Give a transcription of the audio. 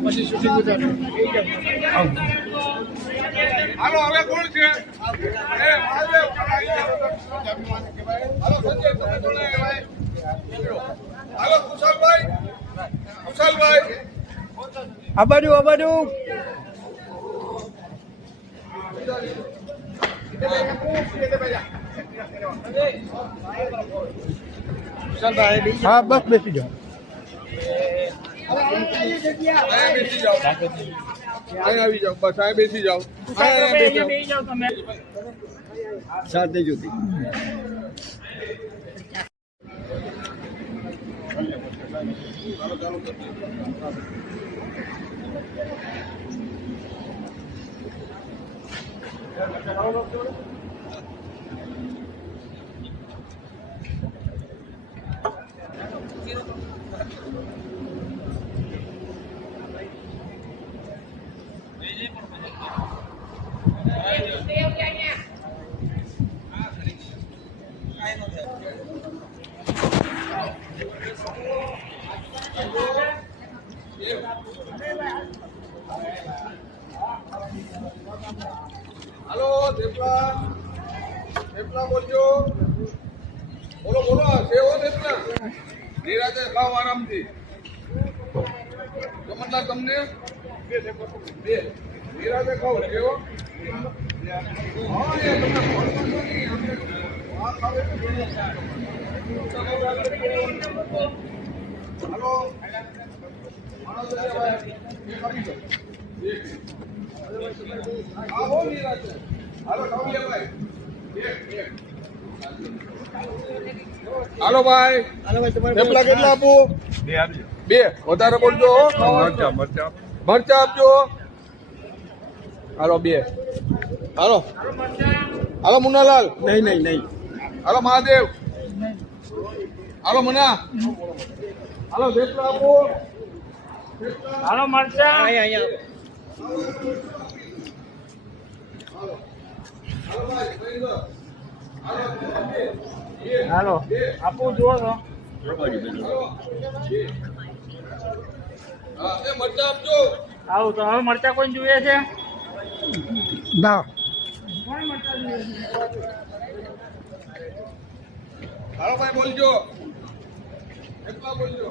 પછી સુધી ગુજરાત હાલો હવે કોણ છે હાલો કુશાલભાઈ આ બાજુ હા બસ બેસી જાઓ આવી જાઓ બસ આ બેસી જાઓ સાથે જોતી હાલો થેપલા બોલજો બોલો સેવો થેપલા નિરાતે ખાવ આરામથી જમણદાર તમને બે નિરાતે ખાવ સેવો હાલો હાલો ભાઈ થેપલા કેટલા આપું બે વધારે બોલજો મરચા આપજો હાલો બે હાલો મુન્નાલાલ નહીં હાલો મહાદેવ હાલો મુના હાલો થેપલા આપો હાલો મરચા હાલો આપું જુઓ છો મરચા આપજો આવું તો હવે મરચા કોઈ જોઈએ છે ના હાલો ભાઈ બોલજો કેટલા બોલજો